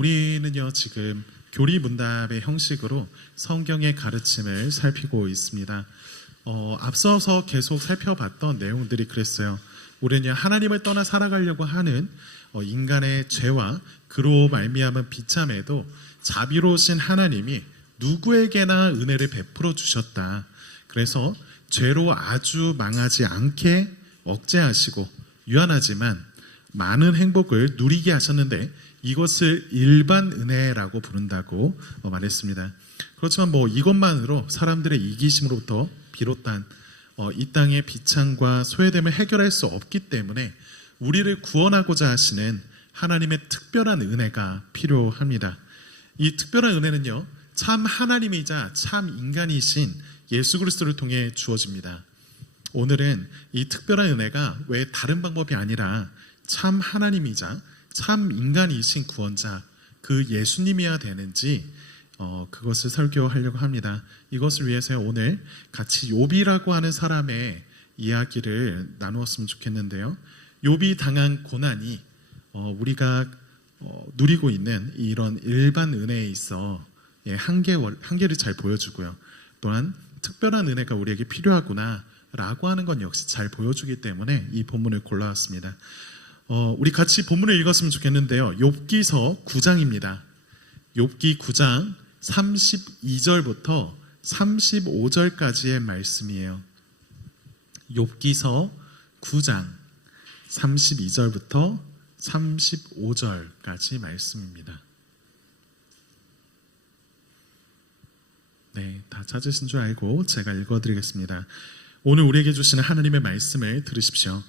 우리는요 지금 교리문답의 형식으로 성경의 가르침을 살피고 있습니다. 앞서서 계속 살펴봤던 내용들이 그랬어요. 우리는 하나님을 떠나 살아가려고 하는 인간의 죄와 그로 말미암은 비참에도 자비로우신 하나님이 누구에게나 은혜를 베풀어 주셨다. 그래서 죄로 아주 망하지 않게 억제하시고 유한하지만 많은 행복을 누리게 하셨는데 이것을 일반 은혜라고 부른다고 말했습니다. 그렇지만 이것만으로 사람들의 이기심으로부터 비롯한 이 땅의 비참과 소외됨을 해결할 수 없기 때문에 우리를 구원하고자 하시는 하나님의 특별한 은혜가 필요합니다. 이 특별한 은혜는요 참 하나님이자 참 인간이신 예수 그리스도를 통해 주어집니다. 오늘은 이 특별한 은혜가 왜 다른 방법이 아니라 참 하나님이자 참 인간이신 구원자 그 예수님이어야 되는지 그것을 설교하려고 합니다. 이것을 위해서 오늘 같이 욥이라고 하는 사람의 이야기를 나누었으면 좋겠는데요. 욥이 당한 고난이 우리가 누리고 있는 이런 일반 은혜에 있어 한계를 잘 보여주고요. 또한 특별한 은혜가 우리에게 필요하구나 라고 하는 건 역시 잘 보여주기 때문에 이 본문을 골라왔습니다. 우리 같이 본문을 읽었으면 좋겠는데요. 욥기서 9장입니다. 욥기 9장 32절부터 35절까지의 말씀이에요. 욥기서 9장 32절부터 35절까지 말씀입니다. 네, 다 찾으신 줄 알고 제가 읽어드리겠습니다. 오늘 우리에게 주시는 하나님의 말씀을 들으십시오.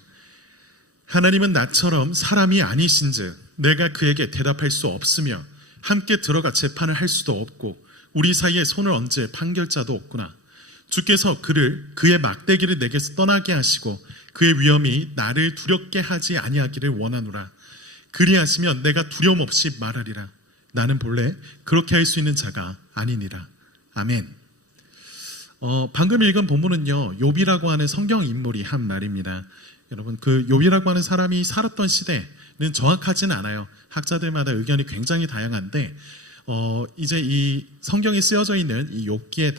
하나님은 나처럼 사람이 아니신즉 내가 그에게 대답할 수 없으며 함께 들어가 재판을 할 수도 없고 우리 사이에 손을 얹을 판결자도 없구나. 주께서 그의 막대기를 내게서 떠나게 하시고 그의 위엄이 나를 두렵게 하지 아니하기를 원하노라. 그리하시면 내가 두려움 없이 말하리라. 나는 본래 그렇게 할 수 있는 자가 아니니라. 아멘. 방금 읽은 본문은요 욥이라고 하는 성경 인물이 한 말입니다. 여러분 그 욥이라고 하는 사람이 살았던 시대는 정확하진 않아요. 학자들마다 의견이 굉장히 다양한데 이제 이 성경에 쓰여져 있는 이 욥기의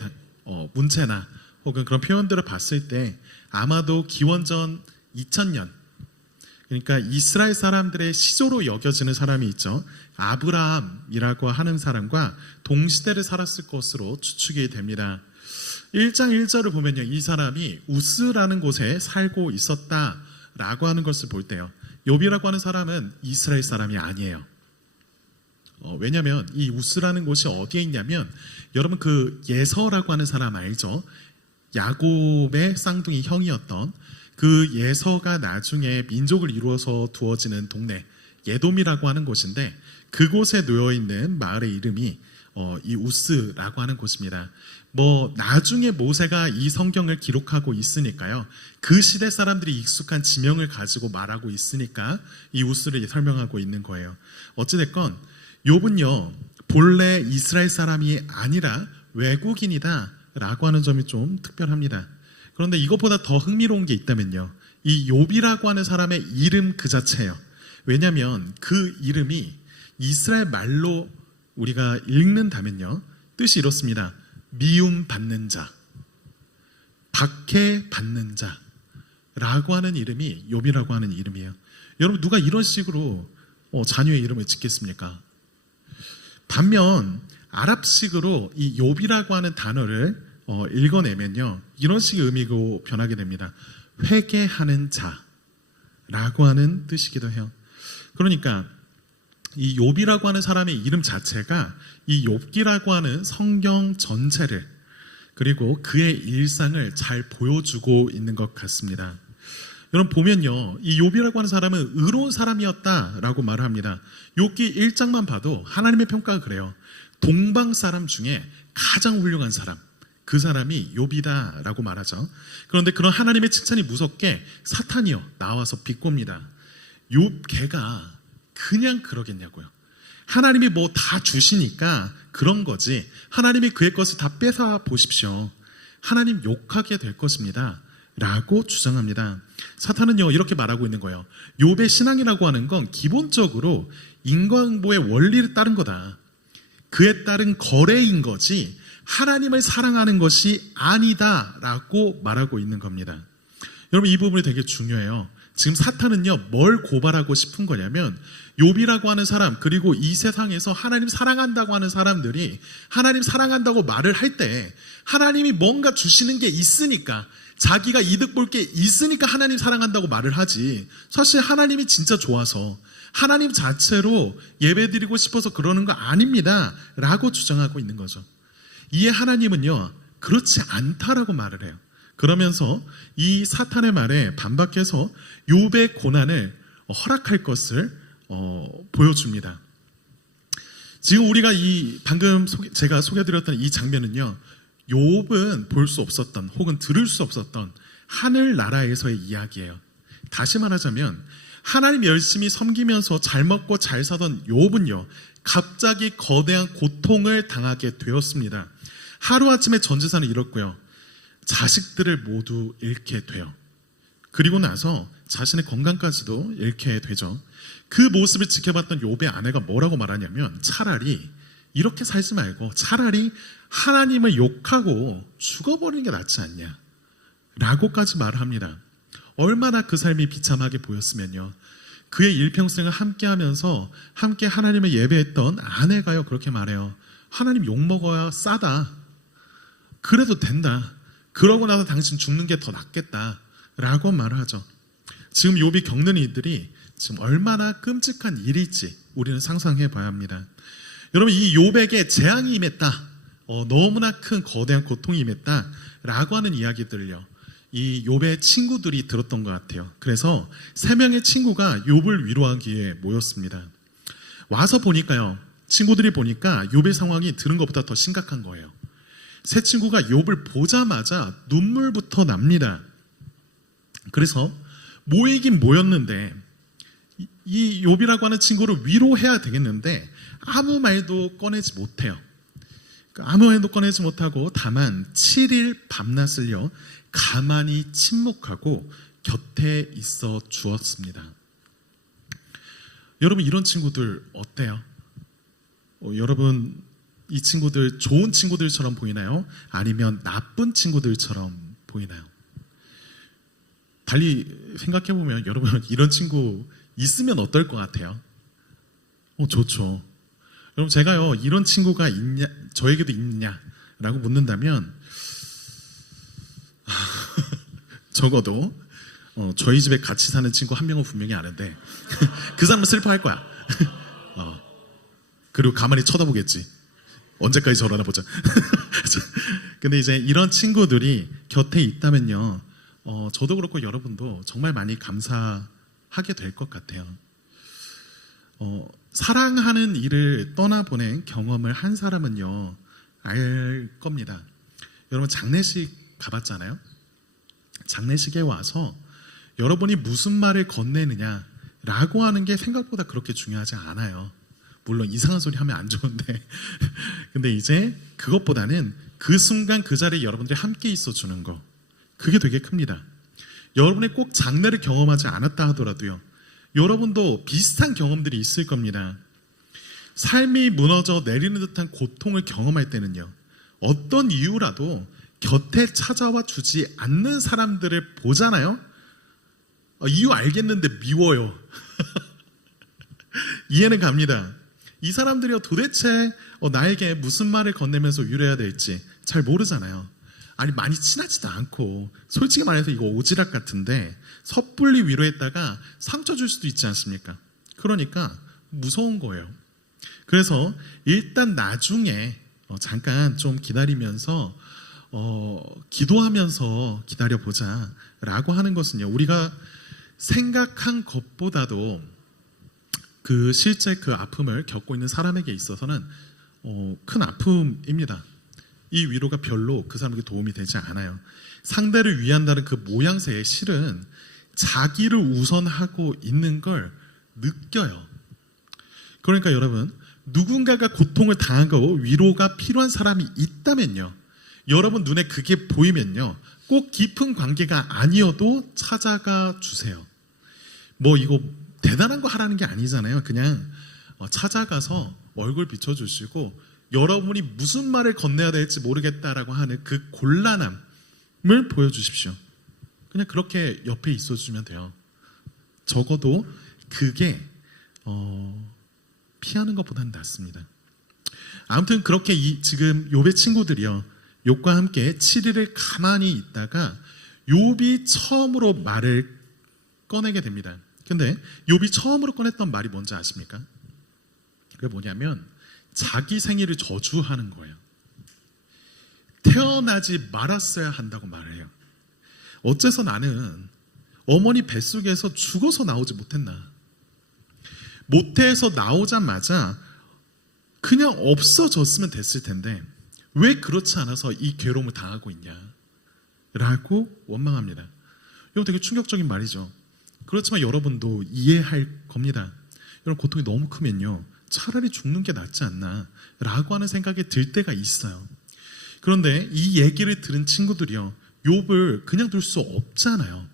문체나 혹은 그런 표현들을 봤을 때 아마도 기원전 2000년 그러니까 이스라엘 사람들의 시조로 여겨지는 사람이 있죠. 아브라함이라고 하는 사람과 동시대를 살았을 것으로 추측이 됩니다. 1장 1절을 보면요 이 사람이 우스라는 곳에 살고 있었다라고 하는 것을 볼 때요 욥이라고 하는 사람은 이스라엘 사람이 아니에요. 왜냐하면 이 우스라는 곳이 어디에 있냐면 여러분 그 예서라고 하는 사람 알죠? 야곱의 쌍둥이 형이었던 그 예서가 나중에 민족을 이루어서 두어지는 동네 예돔이라고 하는 곳인데 그곳에 놓여있는 마을의 이름이 이 우스라고 하는 곳입니다. 나중에 모세가 이 성경을 기록하고 있으니까요 그 시대 사람들이 익숙한 지명을 가지고 말하고 있으니까 이 우스를 설명하고 있는 거예요. 어찌됐건 욥은요 본래 이스라엘 사람이 아니라 외국인이다 라고 하는 점이 좀 특별합니다. 그런데 이것보다 더 흥미로운 게 있다면요 이 욥이라고 하는 사람의 이름 그 자체예요. 왜냐하면 그 이름이 이스라엘 말로 우리가 읽는다면요 뜻이 이렇습니다. 미움 받는 자, 박해 받는 자 라고 하는 이름이 욥이라고 하는 이름이에요. 여러분 누가 이런 식으로 자녀의 이름을 짓겠습니까? 반면 아랍식으로 이 욥이라고 하는 단어를 읽어내면요 이런 식의 의미로 변하게 됩니다. 회개하는 자라고 하는 뜻이기도 해요. 그러니까 이 욥이라고 하는 사람의 이름 자체가 이 욥기라고 하는 성경 전체를 그리고 그의 일상을 잘 보여주고 있는 것 같습니다. 여러분 보면요 이 욥이라고 하는 사람은 의로운 사람이었다라고 말을 합니다. 욥기 1장만 봐도 하나님의 평가가 그래요. 동방 사람 중에 가장 훌륭한 사람 그 사람이 욥이다라고 말하죠. 그런데 그런 하나님의 칭찬이 무섭게 사탄이요 나와서 비꼽니다. 욥 걔가 그냥 그러겠냐고요. 하나님이 다 주시니까 그런 거지 하나님이 그의 것을 다 뺏어 보십시오. 하나님 욕하게 될 것입니다 라고 주장합니다. 사탄은요 이렇게 말하고 있는 거예요. 욥의 신앙이라고 하는 건 기본적으로 인과응보의 원리를 따른 거다. 그에 따른 거래인 거지 하나님을 사랑하는 것이 아니다 라고 말하고 있는 겁니다. 여러분 이 부분이 되게 중요해요. 지금 사탄은요 뭘 고발하고 싶은 거냐면 욥이라고 하는 사람 그리고 이 세상에서 하나님 사랑한다고 하는 사람들이 하나님 사랑한다고 말을 할 때 하나님이 뭔가 주시는 게 있으니까 자기가 이득 볼 게 있으니까 하나님 사랑한다고 말을 하지 사실 하나님이 진짜 좋아서 하나님 자체로 예배드리고 싶어서 그러는 거 아닙니다 라고 주장하고 있는 거죠. 이에 하나님은요 그렇지 않다라고 말을 해요. 그러면서 이 사탄의 말에 반박해서 욥의 고난을 허락할 것을 보여줍니다. 지금 우리가 방금 제가 소개해드렸던 이 장면은요 욥은 볼 수 없었던 혹은 들을 수 없었던 하늘나라에서의 이야기예요. 다시 말하자면 하나님 열심히 섬기면서 잘 먹고 잘 사던 욥은요 갑자기 거대한 고통을 당하게 되었습니다. 하루아침에 전 재산을 잃었고요. 자식들을 모두 잃게 돼요. 그리고 나서 자신의 건강까지도 잃게 되죠. 그 모습을 지켜봤던 욥의 아내가 뭐라고 말하냐면 차라리 이렇게 살지 말고 차라리 하나님을 욕하고 죽어버리는 게 낫지 않냐 라고까지 말합니다. 얼마나 그 삶이 비참하게 보였으면요. 그의 일평생을 함께하면서 함께 하나님을 예배했던 아내가요 그렇게 말해요. 하나님 욕먹어야 싸다. 그래도 된다. 그러고 나서 당신 죽는 게 더 낫겠다 라고 말을 하죠. 지금 욥이 겪는 일들이 지금 얼마나 끔찍한 일일지 우리는 상상해 봐야 합니다. 여러분 이 욥에게 재앙이 임했다. 너무나 큰 거대한 고통이 임했다 라고 하는 이야기들을요 이 욥의 친구들이 들었던 것 같아요. 그래서 3명의 친구가 욥을 위로하기 위해 모였습니다. 와서 보니까요 친구들이 보니까 욥의 상황이 들은 것보다 더 심각한 거예요. 세 친구가 욥을 보자마자 눈물부터 납니다. 그래서 모이긴 모였는데 이 욥이라고 하는 친구를 위로해야 되겠는데 아무 말도 꺼내지 못해요. 아무 말도 꺼내지 못하고 다만 7일 밤낮을요 가만히 침묵하고 곁에 있어 주었습니다. 여러분 이런 친구들 어때요? 여러분 이 친구들 좋은 친구들처럼 보이나요? 아니면 나쁜 친구들처럼 보이나요? 달리 생각해보면 여러분 이런 친구 있으면 어떨 것 같아요? 좋죠. 여러분 제가요 이런 친구가 있냐 저에게도 있냐라고 묻는다면 적어도 저희 집에 같이 사는 친구 한 명은 분명히 아는데 그 사람은 슬퍼할 거야. 그리고 가만히 쳐다보겠지. 언제까지 저러나 보자. 근데 이제 이런 친구들이 곁에 있다면요 저도 그렇고 여러분도 정말 많이 감사하게 될 것 같아요. 사랑하는 이를 떠나보낸 경험을 한 사람은요 알 겁니다. 여러분 장례식 가봤잖아요. 장례식에 와서 여러분이 무슨 말을 건네느냐 라고 하는 게 생각보다 그렇게 중요하지 않아요. 물론 이상한 소리 하면 안 좋은데 근데 이제 그것보다는 그 순간 그 자리에 여러분들이 함께 있어 주는 거 그게 되게 큽니다. 여러분이 꼭 장례를 경험하지 않았다 하더라도요 여러분도 비슷한 경험들이 있을 겁니다. 삶이 무너져 내리는 듯한 고통을 경험할 때는요 어떤 이유라도 곁에 찾아와 주지 않는 사람들을 보잖아요. 이유 알겠는데 미워요. 이해는 갑니다. 이 사람들이 도대체 나에게 무슨 말을 건네면서 위로해야 될지 잘 모르잖아요. 아니 많이 친하지도 않고 솔직히 말해서 이거 오지랖 같은데 섣불리 위로했다가 상처 줄 수도 있지 않습니까? 그러니까 무서운 거예요. 그래서 일단 나중에 잠깐 좀 기다리면서 기도하면서 기다려보자 라고 하는 것은요 우리가 생각한 것보다도 실제 그 아픔을 겪고 있는 사람에게 있어서는 큰 아픔입니다. 이 위로가 별로 그 사람에게 도움이 되지 않아요. 상대를 위한다는 그 모양새의 실은 자기를 우선하고 있는 걸 느껴요. 그러니까 여러분 누군가가 고통을 당하고 위로가 필요한 사람이 있다면요 여러분 눈에 그게 보이면요, 꼭 깊은 관계가 아니어도 찾아가 주세요. 뭐 이거 대단한 거 하라는 게 아니잖아요. 그냥 찾아가서 얼굴 비춰주시고 여러분이 무슨 말을 건네야 될지 모르겠다라고 하는 그 곤란함을 보여주십시오. 그냥 그렇게 옆에 있어주면 돼요. 적어도 그게 피하는 것보다는 낫습니다. 아무튼 그렇게 지금 욥의 친구들이요, 욥과 함께 7일을 가만히 있다가 욥이 처음으로 말을 꺼내게 됩니다. 근데 욥이 처음으로 꺼냈던 말이 뭔지 아십니까? 그게 뭐냐면 자기 생일을 저주하는 거예요. 태어나지 말았어야 한다고 말을 해요. 어째서 나는 어머니 뱃속에서 죽어서 나오지 못했나? 모태에서 나오자마자 그냥 없어졌으면 됐을 텐데 왜 그렇지 않아서 이 괴로움을 당하고 있냐? 라고 원망합니다. 이거 되게 충격적인 말이죠. 그렇지만 여러분도 이해할 겁니다. 여러분, 고통이 너무 크면요, 차라리 죽는 게 낫지 않나 라고 하는 생각이 들 때가 있어요. 그런데 이 얘기를 들은 친구들이요, 욥을 그냥 둘 수 없잖아요.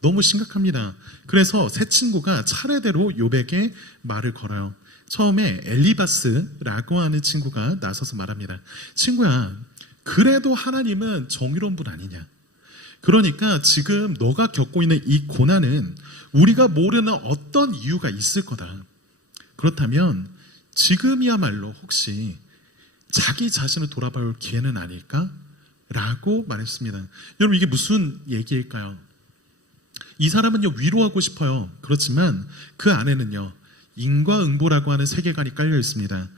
너무 심각합니다. 그래서 세 친구가 차례대로 욥에게 말을 걸어요. 처음에 엘리바스라고 하는 친구가 나서서 말합니다. 친구야, 그래도 하나님은 정의로운 분 아니냐? 그러니까 지금 너가 겪고 있는 이 고난은 우리가 모르는 어떤 이유가 있을 거다. 그렇다면 지금이야말로 혹시 자기 자신을 돌아볼 기회는 아닐까? 라고 말했습니다. 여러분, 이게 무슨 얘기일까요? 이 사람은요, 위로하고 싶어요. 그렇지만 그 안에는요, 인과응보라고 하는 세계관이 깔려 있습니다.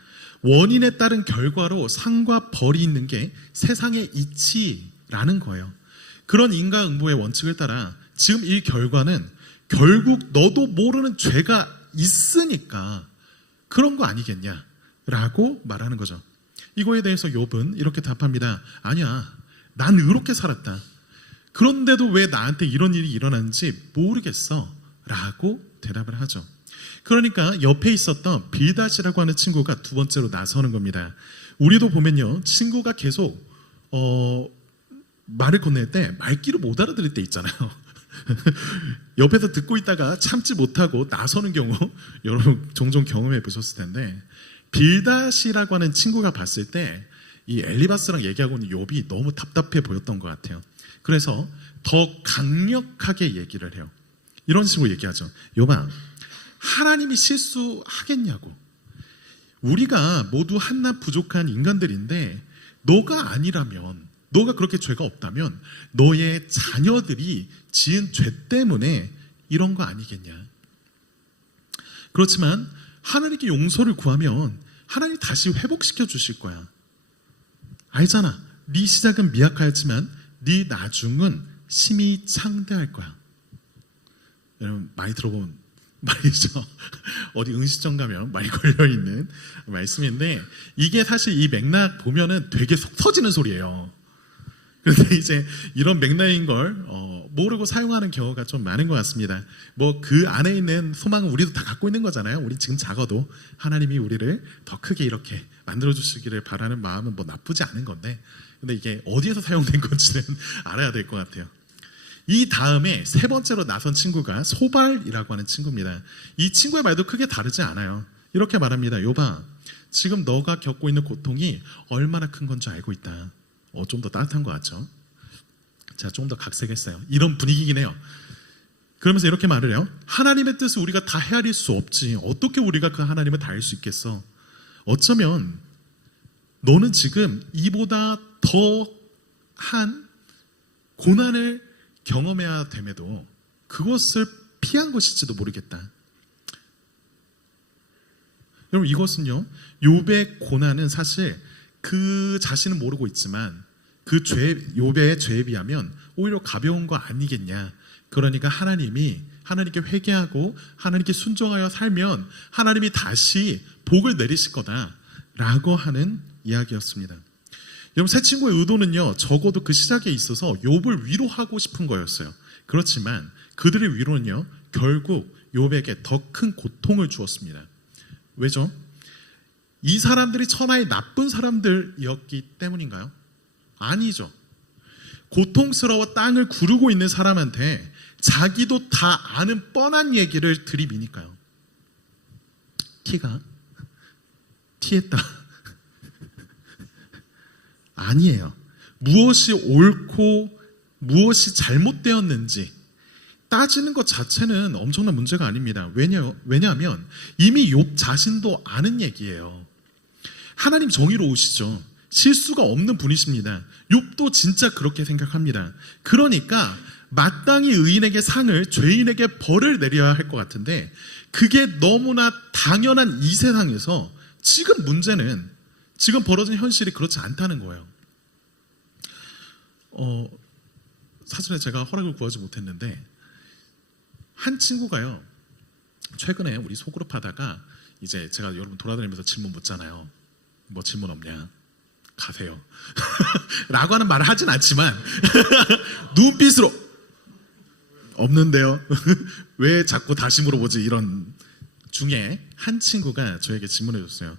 원인에 따른 결과로 상과 벌이 있는 게 세상의 이치라는 거예요. 그런 인과응보의 원칙을 따라 지금 이 결과는 결국 너도 모르는 죄가 있으니까 그런 거 아니겠냐? 라고 말하는 거죠. 이거에 대해서 욥은 이렇게 답합니다. 아니야, 난 의롭게 살았다. 그런데도 왜 나한테 이런 일이 일어났는지 모르겠어. 라고 대답을 하죠. 그러니까 옆에 있었던 빌닷이라고 하는 친구가 두 번째로 나서는 겁니다. 우리도 보면요, 친구가 계속 말을 건넬 때 말귀를 못 알아들을 때 있잖아요. 옆에서 듣고 있다가 참지 못하고 나서는 경우 여러분 종종 경험해 보셨을 텐데, 빌닷이라고 하는 친구가 봤을 때 이 엘리바스랑 얘기하고 있는 욥이 너무 답답해 보였던 것 같아요. 그래서 더 강력하게 얘기를 해요. 이런 식으로 얘기하죠. 욥아, 하나님이 실수하겠냐고. 우리가 모두 한낱 부족한 인간들인데 너가 아니라면, 너가 그렇게 죄가 없다면 너의 자녀들이 지은 죄 때문에 이런 거 아니겠냐. 그렇지만 하나님께 용서를 구하면 하나님이 다시 회복시켜 주실 거야. 알잖아, 네 시작은 미약하였지만 네 나중은 심히 창대할 거야. 여러분 많이 들어본 말이죠. 어디 음식점 가면 많이 걸려있는 말씀인데, 이게 사실 이 맥락 보면은 되게 속 터지는 소리예요. 그런데 이제 이런 맥락인 걸 모르고 사용하는 경우가 좀 많은 것 같습니다. 뭐 그 안에 있는 소망은 우리도 다 갖고 있는 거잖아요. 우리 지금 작아도 하나님이 우리를 더 크게 이렇게 만들어 주시기를 바라는 마음은 뭐 나쁘지 않은 건데, 근데 이게 어디에서 사용된 건지는 알아야 될 것 같아요. 이 다음에 세 번째로 나선 친구가 소발이라고 하는 친구입니다. 이 친구의 말도 크게 다르지 않아요. 이렇게 말합니다. 욥아, 지금 너가 겪고 있는 고통이 얼마나 큰 건지 알고 있다. 좀 더 따뜻한 것 같죠? 자, 좀 더 각색했어요. 이런 분위기긴 해요. 그러면서 이렇게 말을 해요. 하나님의 뜻을 우리가 다 헤아릴 수 없지. 어떻게 우리가 그 하나님을 다 알 수 있겠어? 어쩌면 너는 지금 이보다 더한 고난을 경험해야 됨에도 그것을 피한 것일지도 모르겠다. 여러분, 이것은요, 욥의 고난은 사실 그 자신은 모르고 있지만 그 욥의 죄에 비하면 오히려 가벼운 거 아니겠냐. 그러니까 하나님께 회개하고 하나님께 순종하여 살면 하나님이 다시 복을 내리실 거다라고 하는 이야기였습니다. 여러분, 세 친구의 의도는요, 적어도 그 시작에 있어서 욥을 위로하고 싶은 거였어요. 그렇지만 그들의 위로는요, 결국 욥에게 더 큰 고통을 주었습니다. 왜죠? 이 사람들이 천하의 나쁜 사람들이었기 때문인가요? 아니죠. 고통스러워 땅을 구르고 있는 사람한테 자기도 다 아는 뻔한 얘기를 들이미니까요. 티했다. 아니에요. 무엇이 옳고 무엇이 잘못되었는지 따지는 것 자체는 엄청난 문제가 아닙니다. 왜냐하면 이미 욥 자신도 아는 얘기예요. 하나님 정의로우시죠. 실수가 없는 분이십니다. 욥도 진짜 그렇게 생각합니다. 그러니까 마땅히 의인에게 상을, 죄인에게 벌을 내려야 할 것 같은데 그게 너무나 당연한 이 세상에서 지금 문제는, 지금 벌어진 현실이 그렇지 않다는 거예요. 사전에 제가 허락을 구하지 못했는데 한 친구가요, 최근에 우리 소그룹 하다가 이제 제가 여러분 돌아다니면서 질문 묻잖아요. 뭐 질문 없냐? 가세요. 라고 하는 말을 하진 않지만 눈빛으로 없는데요. 왜 자꾸 다시 물어보지? 이런 중에 한 친구가 저에게 질문해 줬어요.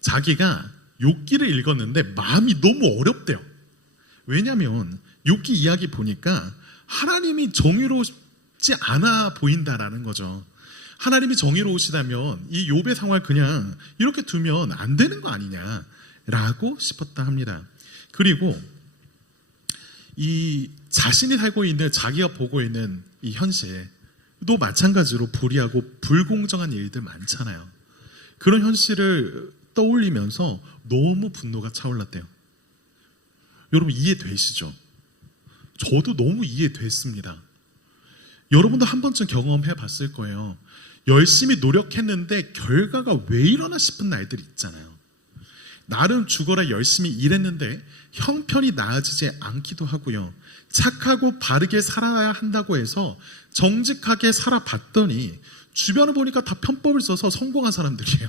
자기가 욥기를 읽었는데 마음이 너무 어렵대요. 왜냐하면 욥기 이야기 보니까 하나님이 정의롭지 않아 보인다라는 거죠. 하나님이 정의로우시다면 이 욥의 상황을 그냥 이렇게 두면 안 되는 거 아니냐라고 싶었다 합니다. 그리고 이 자신이 살고 있는, 자기가 보고 있는 이 현실도 마찬가지로 불의하고 불공정한 일들 많잖아요. 그런 현실을 떠올리면서 너무 분노가 차올랐대요. 여러분 이해되시죠? 저도 너무 이해됐습니다. 여러분도 한 번쯤 경험해 봤을 거예요. 열심히 노력했는데 결과가 왜 이러나 싶은 날들이 있잖아요. 나름 죽어라 열심히 일했는데 형편이 나아지지 않기도 하고요. 착하고 바르게 살아야 한다고 해서 정직하게 살아봤더니 주변을 보니까 다 편법을 써서 성공한 사람들이에요.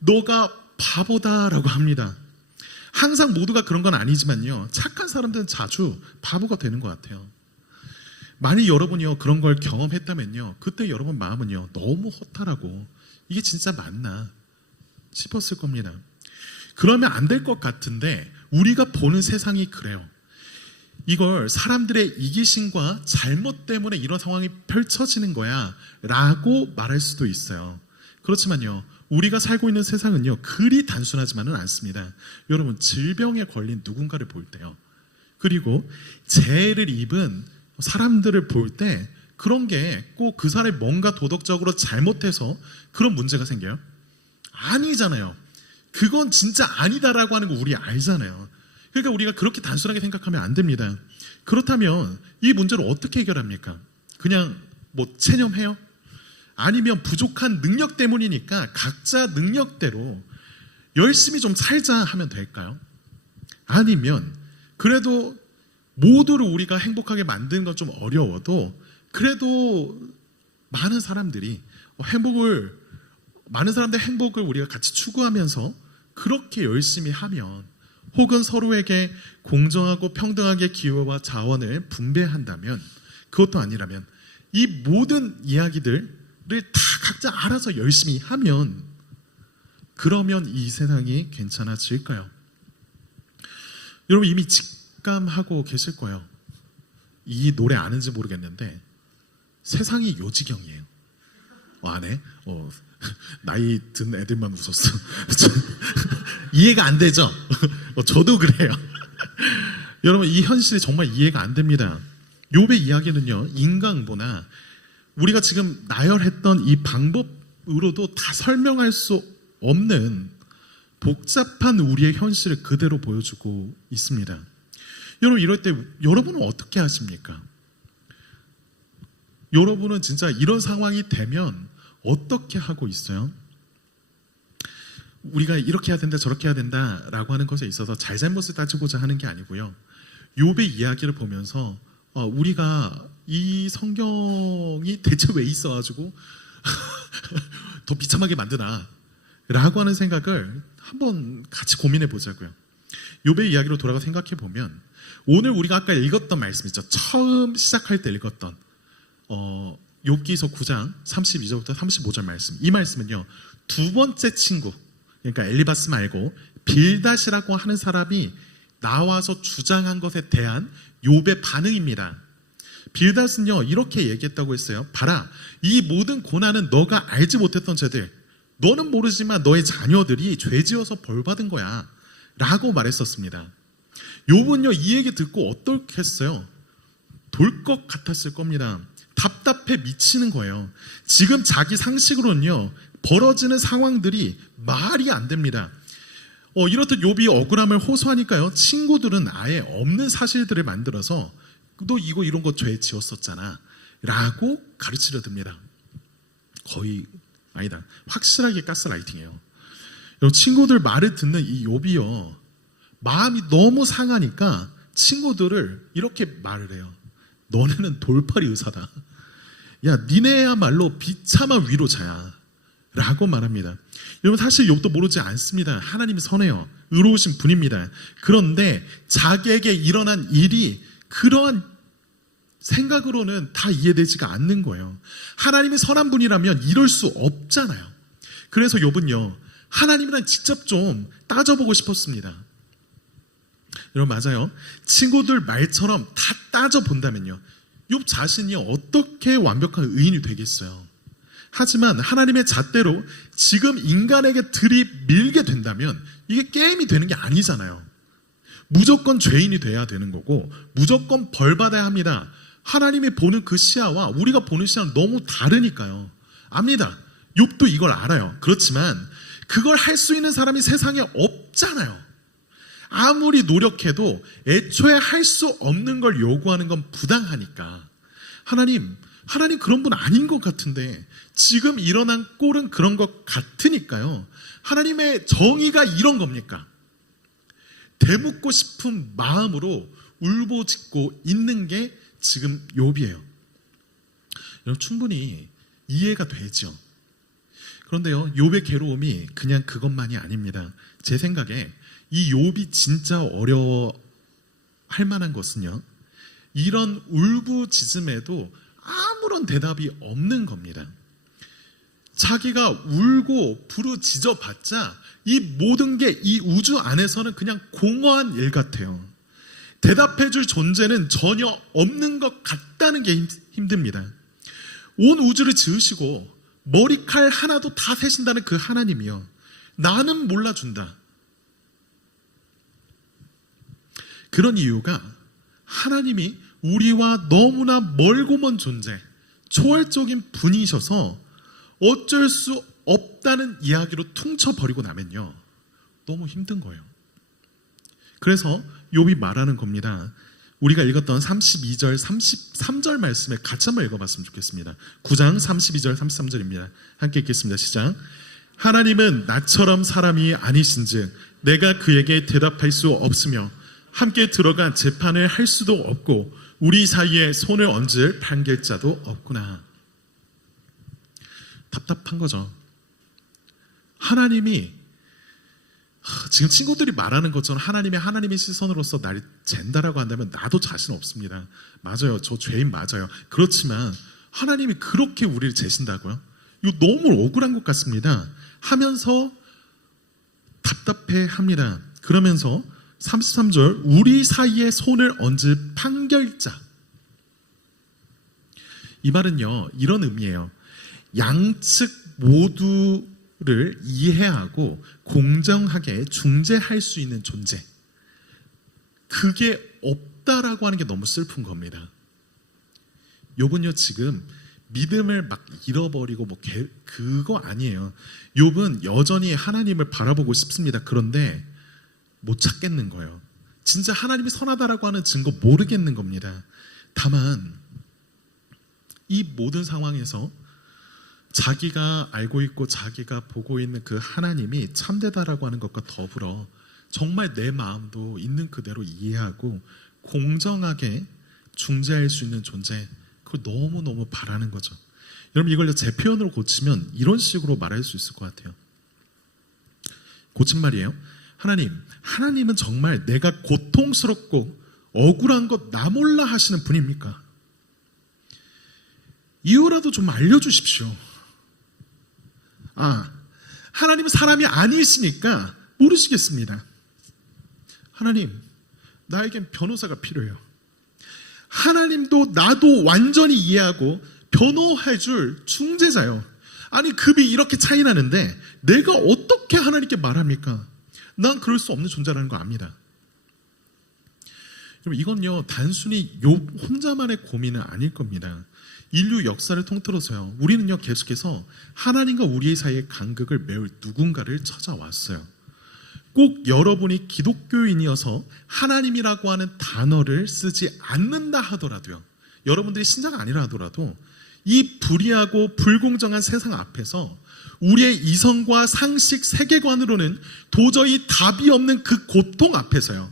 너가 바보다라고 합니다. 항상 모두가 그런 건 아니지만요, 착한 사람들은 자주 바보가 되는 것 같아요. 만약 여러분이요 그런 걸 경험했다면요, 그때 여러분 마음은요 너무 허탈하고 이게 진짜 맞나 싶었을 겁니다. 그러면 안 될 것 같은데 우리가 보는 세상이 그래요. 이걸 사람들의 이기심과 잘못 때문에 이런 상황이 펼쳐지는 거야 라고 말할 수도 있어요. 그렇지만요, 우리가 살고 있는 세상은요 그리 단순하지만은 않습니다. 여러분 질병에 걸린 누군가를 볼 때요, 그리고 재해를 입은 사람들을 볼 때 그런 게 꼭 그 사람이 뭔가 도덕적으로 잘못해서 그런 문제가 생겨요? 아니잖아요. 그건 진짜 아니다라고 하는 거 우리 알잖아요. 그러니까 우리가 그렇게 단순하게 생각하면 안 됩니다. 그렇다면 이 문제를 어떻게 해결합니까? 그냥 뭐 체념해요? 아니면 부족한 능력 때문이니까 각자 능력대로 열심히 좀 살자 하면 될까요? 아니면 그래도 모두를 우리가 행복하게 만드는 건 좀 어려워도 그래도 많은 사람들의 행복을 우리가 같이 추구하면서 그렇게 열심히 하면, 혹은 서로에게 공정하고 평등하게 기회와 자원을 분배한다면, 그것도 아니라면 이 모든 이야기들을 다 각자 알아서 열심히 하면, 그러면 이 세상이 괜찮아질까요? 여러분 이미 직감하고 계실 거예요. 이 노래 아는지 모르겠는데 세상이 요지경이에요. 안 해? 나이 든 애들만 웃었어. 이해가 안 되죠? 저도 그래요. 여러분 이 현실이 정말 이해가 안 됩니다. 욥의 이야기는요 인간보나 우리가 지금 나열했던 이 방법으로도 다 설명할 수 없는 복잡한 우리의 현실을 그대로 보여주고 있습니다. 여러분 이럴 때 여러분은 어떻게 하십니까? 여러분은 진짜 이런 상황이 되면 어떻게 하고 있어요? 우리가 이렇게 해야 된다 저렇게 해야 된다라고 하는 것에 있어서 잘잘못을 따지고자 하는 게 아니고요, 욥의 이야기를 보면서 우리가 이 성경이 대체 왜 있어가지고 더 비참하게 만드나 라고 하는 생각을 한번 같이 고민해 보자고요. 욥의 이야기로 돌아가 생각해 보면 오늘 우리가 아까 읽었던 말씀 있죠. 처음 시작할 때 읽었던 욥기서 9장 32절부터 35절 말씀, 이 말씀은요 두 번째 친구, 그러니까 엘리바스 말고 빌닷이라고 하는 사람이 나와서 주장한 것에 대한 욥의 반응입니다. 빌닷은요 이렇게 얘기했다고 했어요. 봐라, 이 모든 고난은 너가 알지 못했던 죄들, 너는 모르지만 너의 자녀들이 죄지어서 벌받은 거야 라고 말했었습니다. 욥은요 이 얘기 듣고 어떻게 했어요? 돌 것 같았을 겁니다. 답답해 미치는 거예요. 지금 자기 상식으로는요 벌어지는 상황들이 말이 안 됩니다. 이렇듯 욥이 억울함을 호소하니까요 친구들은 아예 없는 사실들을 만들어서 너 이거 이런 거 죄 지었었잖아 라고 가르치려 듭니다. 거의 아니다, 확실하게 가스라이팅이에요. 친구들 말을 듣는 이 욥이요 마음이 너무 상하니까 친구들을 이렇게 말을 해요. 너네는 돌팔이 의사다. 야, 니네야말로 비참한 위로자야 라고 말합니다. 여러분 사실 욥도 모르지 않습니다. 하나님이 선해요. 의로우신 분입니다. 그런데 자기에게 일어난 일이 그러한 생각으로는 다 이해되지가 않는 거예요. 하나님이 선한 분이라면 이럴 수 없잖아요. 그래서 욥은요 하나님이랑 직접 좀 따져보고 싶었습니다. 여러분 맞아요. 친구들 말처럼 다 따져본다면요 욥 자신이 어떻게 완벽한 의인이 되겠어요. 하지만 하나님의 잣대로 지금 인간에게 들이밀게 된다면 이게 게임이 되는 게 아니잖아요. 무조건 죄인이 돼야 되는 거고 무조건 벌받아야 합니다. 하나님이 보는 그 시야와 우리가 보는 시야는 너무 다르니까요. 압니다. 욥도 이걸 알아요. 그렇지만 그걸 할 수 있는 사람이 세상에 없잖아요. 아무리 노력해도 애초에 할 수 없는 걸 요구하는 건 부당하니까 하나님 그런 분 아닌 것 같은데 지금 일어난 꼴은 그런 것 같으니까요. 하나님의 정의가 이런 겁니까? 되묻고 싶은 마음으로 울부짖고 있는 게 지금 욥이에요. 여러분 충분히 이해가 되죠. 그런데요 욥의 괴로움이 그냥 그것만이 아닙니다. 제 생각에 이 욥이 진짜 어려워할 만한 것은요 이런 울부짖음에도 아무런 대답이 없는 겁니다. 자기가 울고 부르짖어봤자 이 모든 게 이 우주 안에서는 그냥 공허한 일 같아요. 대답해줄 존재는 전혀 없는 것 같다는 게 힘듭니다. 온 우주를 지으시고 머리칼 하나도 다 세신다는 그 하나님이요 나는 몰라준다. 그런 이유가 하나님이 우리와 너무나 멀고 먼 존재, 초월적인 분이셔서 어쩔 수 없다는 이야기로 퉁쳐버리고 나면요 너무 힘든 거예요. 그래서 욥이 말하는 겁니다. 우리가 읽었던 32절, 33절 말씀에 같이 한번 읽어봤으면 좋겠습니다. 9장 32절, 33절입니다. 함께 읽겠습니다. 시작. 하나님은 나처럼 사람이 아니신즉 내가 그에게 대답할 수 없으며 함께 들어가 재판을 할 수도 없고 우리 사이에 손을 얹을 판결자도 없구나. 답답한 거죠. 하나님이 지금 친구들이 말하는 것처럼 하나님의 시선으로서 날 잰다라고 한다면 나도 자신 없습니다. 맞아요. 저 죄인 맞아요. 그렇지만 하나님이 그렇게 우리를 재신다고요? 이거 너무 억울한 것 같습니다. 하면서 답답해합니다. 그러면서 33절 우리 사이에 손을 얹을 판결자, 이 말은요 이런 의미예요. 양측 모두를 이해하고 공정하게 중재할 수 있는 존재, 그게 없다라고 하는 게 너무 슬픈 겁니다. 욥은요 지금 믿음을 막 잃어버리고 그거 아니에요. 욥은 여전히 하나님을 바라보고 싶습니다. 그런데 못 찾겠는 거예요. 진짜 하나님이 선하다라고 하는 증거 모르겠는 겁니다. 다만 이 모든 상황에서 자기가 알고 있고 자기가 보고 있는 그 하나님이 참되다라고 하는 것과 더불어 정말 내 마음도 있는 그대로 이해하고 공정하게 중재할 수 있는 존재, 그걸 너무너무 바라는 거죠. 여러분 이걸 제 표현으로 고치면 이런 식으로 말할 수 있을 것 같아요. 고친 말이에요. 하나님은 정말 내가 고통스럽고 억울한 것 나 몰라 하시는 분입니까? 이유라도 좀 알려주십시오. 하나님은 사람이 아니시니까 모르시겠습니다. 하나님, 나에겐 변호사가 필요해요. 하나님도 나도 완전히 이해하고 변호해줄 중재자요. 아니 급이 이렇게 차이 나는데 내가 어떻게 하나님께 말합니까? 난 그럴 수 없는 존재라는 거 압니다. 여러분, 이건요 단순히 욥 혼자만의 고민은 아닐 겁니다. 인류 역사를 통틀어서요 우리는요 계속해서 하나님과 우리 사이의 간극을 메울 누군가를 찾아왔어요. 꼭 여러분이 기독교인이어서 하나님이라고 하는 단어를 쓰지 않는다 하더라도요, 여러분들이 신자가 아니라 하더라도 이 불의하고 불공정한 세상 앞에서 우리의 이성과 상식, 세계관으로는 도저히 답이 없는 그 고통 앞에서요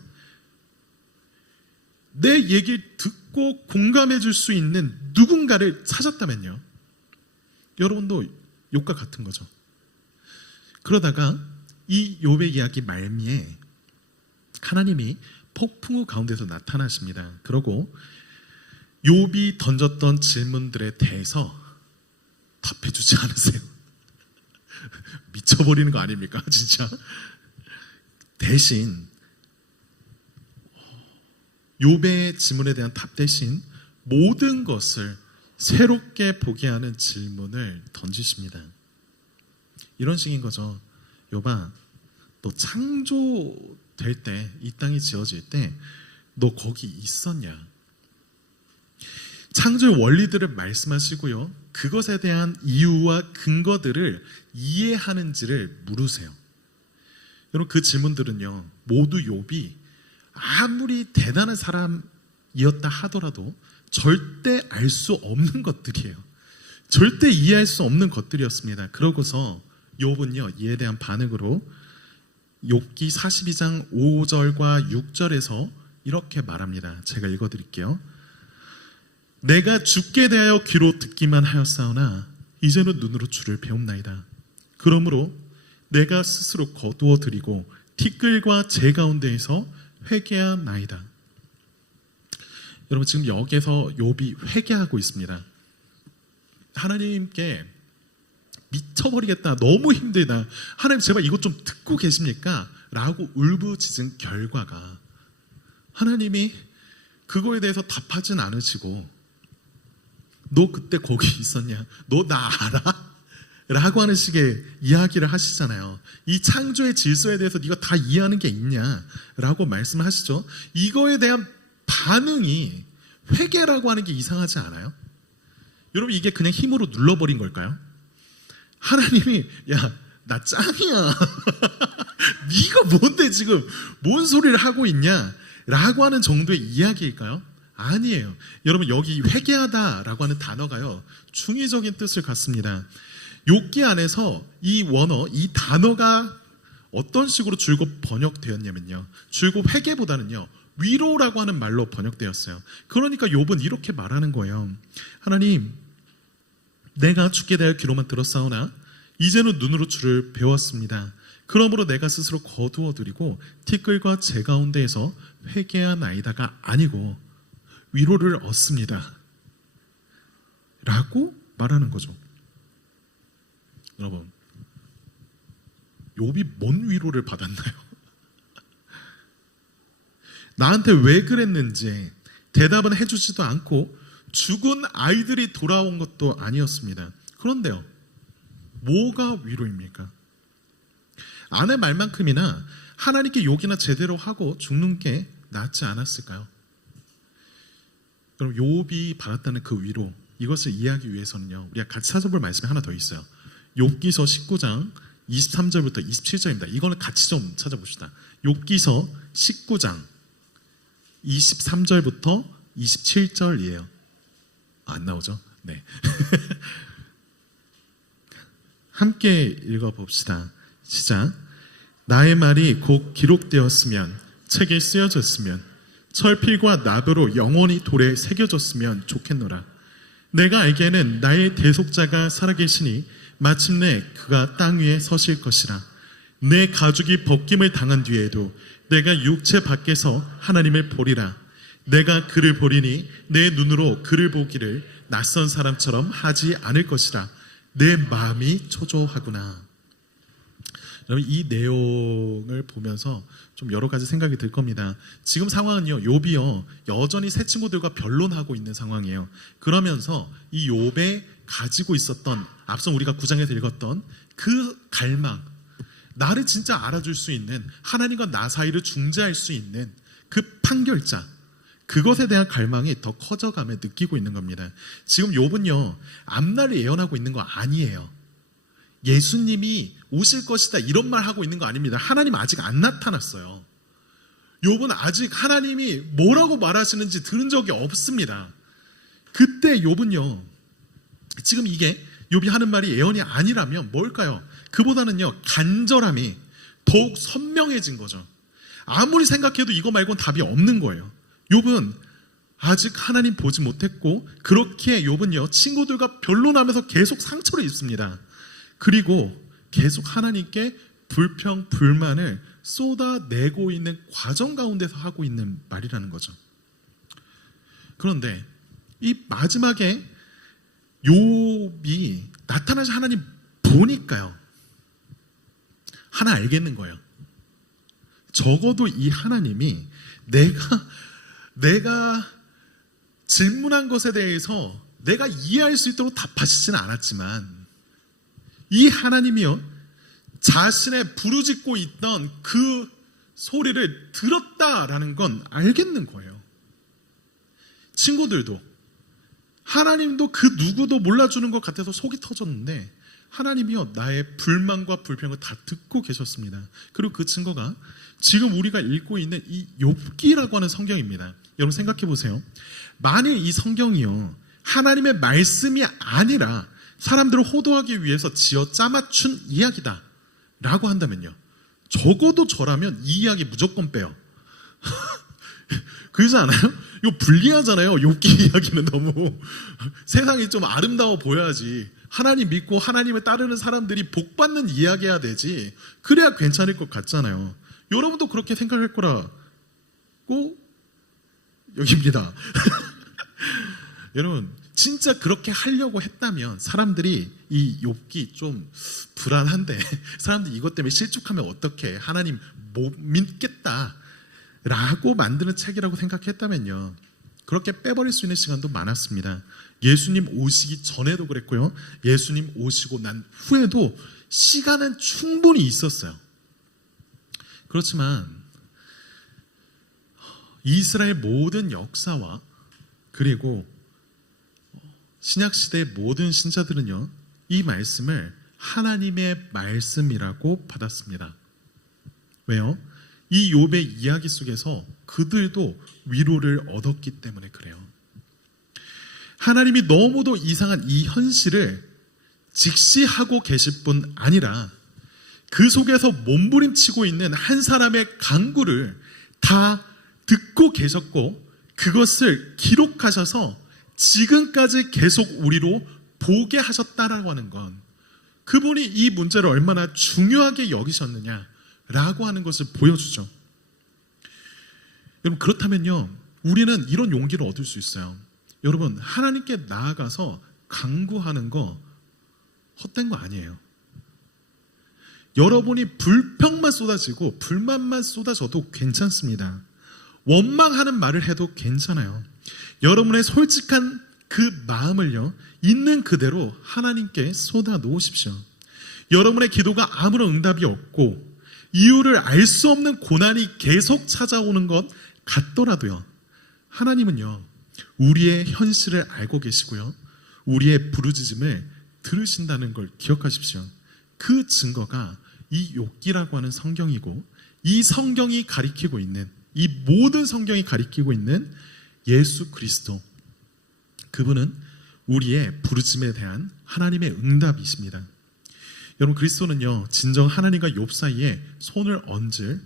내 얘기를 듣고 공감해 줄 수 있는 누군가를 찾았다면요, 여러분도 욥과 같은 거죠. 그러다가 이 욥의 이야기 말미에 하나님이 폭풍우 가운데서 나타나십니다. 그러고 욥이 던졌던 질문들에 대해서 답해주지 않으세요. 미쳐버리는 거 아닙니까? 진짜. 대신 욥의 질문에 대한 답 대신 모든 것을 새롭게 보게 하는 질문을 던지십니다. 이런 식인 거죠. 욥아, 너 창조될 때, 이 땅이 지어질 때 너 거기 있었냐? 창조의 원리들을 말씀하시고요, 그것에 대한 이유와 근거들을 이해하는지를 물으세요. 여러분, 그 질문들은요 모두 욥이 아무리 대단한 사람이었다 하더라도 절대 알 수 없는 것들이에요. 절대 이해할 수 없는 것들이었습니다. 그러고서 욥은요 이에 대한 반응으로 욥기 42장 5절과 6절에서 이렇게 말합니다. 제가 읽어드릴게요. 내가 주께 대하여 귀로 듣기만 하였사오나 이제는 눈으로 주를 배움나이다. 그러므로 내가 스스로 거두어 드리고 티끌과 재 가운데에서 회개하나이다. 여러분, 지금 여기에서 욥이 회개하고 있습니다. 하나님께 미쳐버리겠다, 너무 힘들다, 하나님 제발 이것 좀 듣고 계십니까? 라고 울부짖은 결과가 하나님이 그거에 대해서 답하진 않으시고, 너 그때 거기 있었냐? 너 나 알아? 라고 하는 식의 이야기를 하시잖아요. 이 창조의 질서에 대해서 네가 다 이해하는 게 있냐? 라고 말씀을 하시죠. 이거에 대한 반응이 회개라고 하는 게 이상하지 않아요? 여러분, 이게 그냥 힘으로 눌러버린 걸까요? 하나님이 야, 나 짱이야. 네가 뭔데 지금 뭔 소리를 하고 있냐? 라고 하는 정도의 이야기일까요? 아니에요. 여러분, 여기 회개하다라고 하는 단어가요 중의적인 뜻을 갖습니다. 욥기 안에서 이 원어, 이 단어가 어떤 식으로 줄곧 번역되었냐면요, 줄곧 회개보다는요 위로라고 하는 말로 번역되었어요. 그러니까 욥은 이렇게 말하는 거예요. 하나님, 내가 주께 대하여 귀로만 들었사오나 이제는 눈으로 주를 배웠습니다. 그러므로 내가 스스로 거두어 드리고 티끌과 재 가운데에서 회개하나이다가 아니고 위로를 얻습니다 라고 말하는 거죠. 여러분, 욥이 뭔 위로를 받았나요? 나한테 왜 그랬는지 대답은 해주지도 않고 죽은 아이들이 돌아온 것도 아니었습니다. 그런데요, 뭐가 위로입니까? 아내 말만큼이나 하나님께 욕이나 제대로 하고 죽는 게 낫지 않았을까요? 그럼 욥이 받았다는 그 위로, 이것을 이해하기 위해서는요 우리가 같이 찾아볼 말씀이 하나 더 있어요. 욥기서 19장 23절부터 27절입니다. 이거는 같이 좀 찾아봅시다. 욥기서 19장 23절부터 27절이에요. 안 나오죠? 네. 함께 읽어봅시다. 시작. 나의 말이 곧 기록되었으면, 책에 쓰여졌으면, 철필과 나도로 영원히 돌에 새겨졌으면 좋겠노라. 내가 알기에는 나의 대속자가 살아계시니 마침내 그가 땅 위에 서실 것이라. 내 가죽이 벗김을 당한 뒤에도 내가 육체 밖에서 하나님을 보리라. 내가 그를 보리니 내 눈으로 그를 보기를 낯선 사람처럼 하지 않을 것이라. 내 마음이 초조하구나. 여러분 이 내용을 보면서 좀 여러 가지 생각이 들 겁니다. 지금 상황은요, 욥이요 여전히 새 친구들과 변론하고 있는 상황이에요. 그러면서 이 욥에 가지고 있었던 앞서 우리가 9장에서 읽었던 그 갈망, 나를 진짜 알아줄 수 있는, 하나님과 나 사이를 중재할 수 있는 그 판결자, 그것에 대한 갈망이 더 커져가며 느끼고 있는 겁니다. 지금 욥은요 앞날을 예언하고 있는 거 아니에요. 예수님이 오실 것이다 이런 말 하고 있는 거 아닙니다. 하나님 아직 안 나타났어요. 욥은 아직 하나님이 뭐라고 말하시는지 들은 적이 없습니다. 그때 욥은요, 지금 이게 욥이 하는 말이 예언이 아니라면 뭘까요? 그보다는요 간절함이 더욱 선명해진 거죠. 아무리 생각해도 이거 말고는 답이 없는 거예요. 욥은 아직 하나님 보지 못했고, 그렇게 욥은요 친구들과 변론하면서 계속 상처를 입습니다. 그리고 계속 하나님께 불평, 불만을 쏟아내고 있는 과정 가운데서 하고 있는 말이라는 거죠. 그런데 이 마지막에 욥이 나타나서 하나님 보니까요 하나 알겠는 거예요. 적어도 이 하나님이 내가 질문한 것에 대해서 내가 이해할 수 있도록 답하시지는 않았지만, 이 하나님이요 자신의 부르짖고 있던 그 소리를 들었다라는 건 알겠는 거예요. 친구들도, 하나님도 그 누구도 몰라주는 것 같아서 속이 터졌는데 하나님이요 나의 불만과 불평을 다 듣고 계셨습니다. 그리고 그 증거가 지금 우리가 읽고 있는 이 욥기라고 하는 성경입니다. 여러분 생각해 보세요. 만일 이 성경이요 하나님의 말씀이 아니라 사람들을 호도하기 위해서 지어 짜맞춘 이야기다 라고 한다면요, 적어도 저라면 이 이야기 무조건 빼요. 그러지 않아요? 이거 불리하잖아요. 욥기 이야기는 너무 세상이 좀 아름다워 보여야지, 하나님 믿고 하나님을 따르는 사람들이 복받는 이야기해야 되지, 그래야 괜찮을 것 같잖아요. 여러분도 그렇게 생각할 거라고 여깁니다. 여러분 진짜 그렇게 하려고 했다면 사람들이 이 욥기 좀 불안한데 사람들이 이것 때문에 실족하면 어떡해, 하나님 못 믿겠다 라고 만드는 책이라고 생각했다면요 그렇게 빼버릴 수 있는 시간도 많았습니다. 예수님 오시기 전에도 그랬고요, 예수님 오시고 난 후에도 시간은 충분히 있었어요. 그렇지만 이스라엘 모든 역사와 그리고 신약시대의 모든 신자들은요 이 말씀을 하나님의 말씀이라고 받았습니다. 왜요? 이 욥의 이야기 속에서 그들도 위로를 얻었기 때문에 그래요. 하나님이 너무도 이상한 이 현실을 직시하고 계실 뿐 아니라 그 속에서 몸부림치고 있는 한 사람의 간구를 다 듣고 계셨고, 그것을 기록하셔서 지금까지 계속 우리로 보게 하셨다라고 하는 건 그분이 이 문제를 얼마나 중요하게 여기셨느냐라고 하는 것을 보여주죠. 여러분 그렇다면요 우리는 이런 용기를 얻을 수 있어요. 여러분 하나님께 나아가서 간구하는 거 헛된 거 아니에요. 여러분이 불평만 쏟아지고 불만만 쏟아져도 괜찮습니다. 원망하는 말을 해도 괜찮아요. 여러분의 솔직한 그 마음을요 있는 그대로 하나님께 쏟아 놓으십시오. 여러분의 기도가 아무런 응답이 없고 이유를 알 수 없는 고난이 계속 찾아오는 것 같더라도요 하나님은요 우리의 현실을 알고 계시고요 우리의 부르짖음을 들으신다는 걸 기억하십시오. 그 증거가 이 욥기라고 하는 성경이고, 이 성경이 가리키고 있는, 이 모든 성경이 가리키고 있는 예수 그리스도, 그분은 우리의 부르짖음에 대한 하나님의 응답이십니다. 여러분 그리스도는요 진정 하나님과 욥 사이에 손을 얹을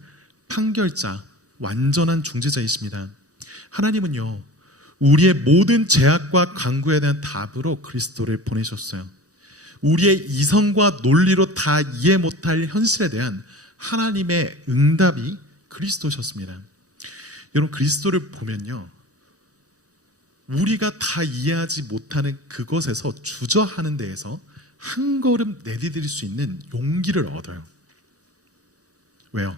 판결자, 완전한 중재자이십니다. 하나님은요 우리의 모든 죄악과 간구에 대한 답으로 그리스도를 보내셨어요. 우리의 이성과 논리로 다 이해 못할 현실에 대한 하나님의 응답이 그리스도셨습니다. 여러분 그리스도를 보면요 우리가 다 이해하지 못하는 그것에서 주저하는 데에서 한 걸음 내디딜 수 있는 용기를 얻어요. 왜요?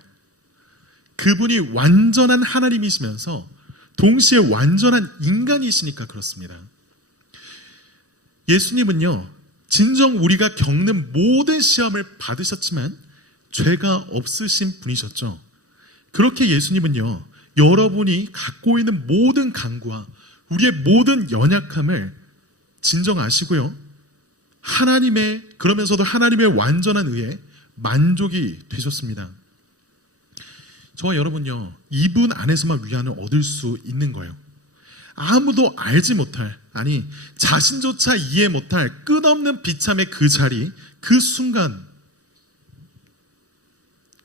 그분이 완전한 하나님이시면서 동시에 완전한 인간이시니까 그렇습니다. 예수님은요, 진정 우리가 겪는 모든 시험을 받으셨지만 죄가 없으신 분이셨죠. 그렇게 예수님은요, 여러분이 갖고 있는 모든 간구와 우리의 모든 연약함을 진정 아시고요, 그러면서도 하나님의 완전한 의에 만족이 되셨습니다. 저와 여러분요, 이분 안에서만 위안을 얻을 수 있는 거예요. 아무도 알지 못할, 아니 자신조차 이해 못할 끝없는 비참의 그 자리, 그 순간,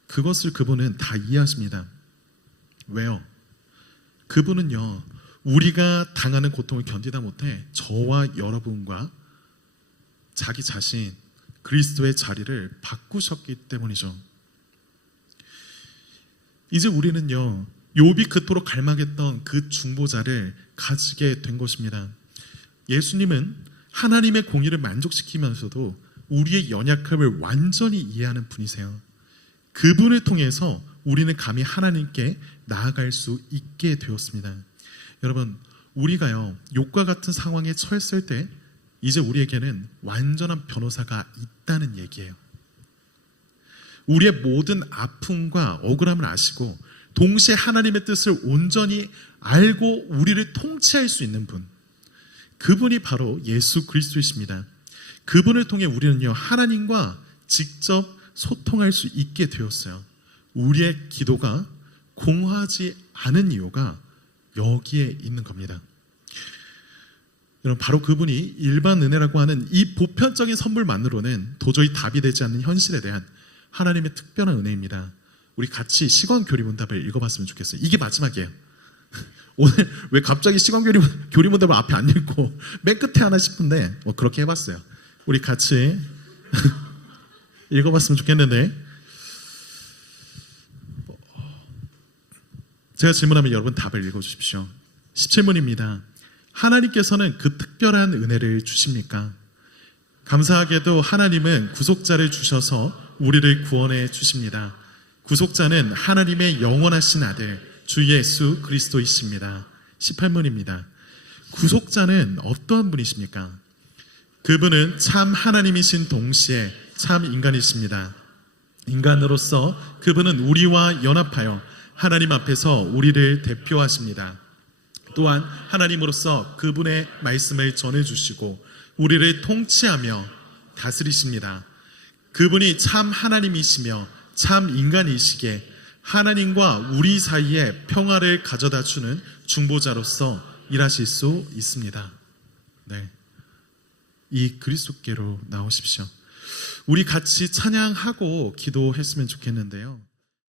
그것을 그분은 다 이해하십니다. 왜요? 그분은요, 우리가 당하는 고통을 견디다 못해 저와 여러분과 자기 자신, 그리스도의 자리를 바꾸셨기 때문이죠. 이제 우리는요, 욥이 그토록 갈망했던 그 중보자를 가지게 된 것입니다. 예수님은 하나님의 공의를 만족시키면서도 우리의 연약함을 완전히 이해하는 분이세요. 그분을 통해서 우리는 감히 하나님께 나아갈 수 있게 되었습니다. 여러분, 우리가요, 욥과 같은 상황에 처했을 때 이제 우리에게는 완전한 변호사가 있다는 얘기예요. 우리의 모든 아픔과 억울함을 아시고 동시에 하나님의 뜻을 온전히 알고 우리를 통치할 수 있는 분, 그분이 바로 예수 그리스도이십니다. 그분을 통해 우리는요, 하나님과 직접 소통할 수 있게 되었어요. 우리의 기도가 공허하지 않은 이유가 여기에 있는 겁니다. 여러분, 바로 그분이 일반 은혜라고 하는 이 보편적인 선물만으로는 도저히 답이 되지 않는 현실에 대한 하나님의 특별한 은혜입니다. 우리 같이 시간교리문답을 읽어봤으면 좋겠어요. 이게 마지막이에요. 오늘 왜 갑자기 시간교리문답을 앞에 안 읽고 맨 끝에 하나 싶은데 그렇게 해봤어요. 우리 같이 읽어봤으면 좋겠는데, 제가 질문하면 여러분 답을 읽어주십시오. 17문입니다. 하나님께서는 그 특별한 은혜를 주십니까? 감사하게도 하나님은 구속자를 주셔서 우리를 구원해 주십니다. 구속자는 하나님의 영원하신 아들 주 예수 그리스도이십니다. 18문입니다. 구속자는 어떠한 분이십니까? 그분은 참 하나님이신 동시에 참 인간이십니다. 인간으로서 그분은 우리와 연합하여 하나님 앞에서 우리를 대표하십니다. 또한 하나님으로서 그분의 말씀을 전해주시고 우리를 통치하며 다스리십니다. 그분이 참 하나님이시며 참 인간이시기에 하나님과 우리 사이에 평화를 가져다 주는 중보자로서 일하실 수 있습니다. 네, 이 그리스도께로 나오십시오. 우리 같이 찬양하고 기도했으면 좋겠는데요.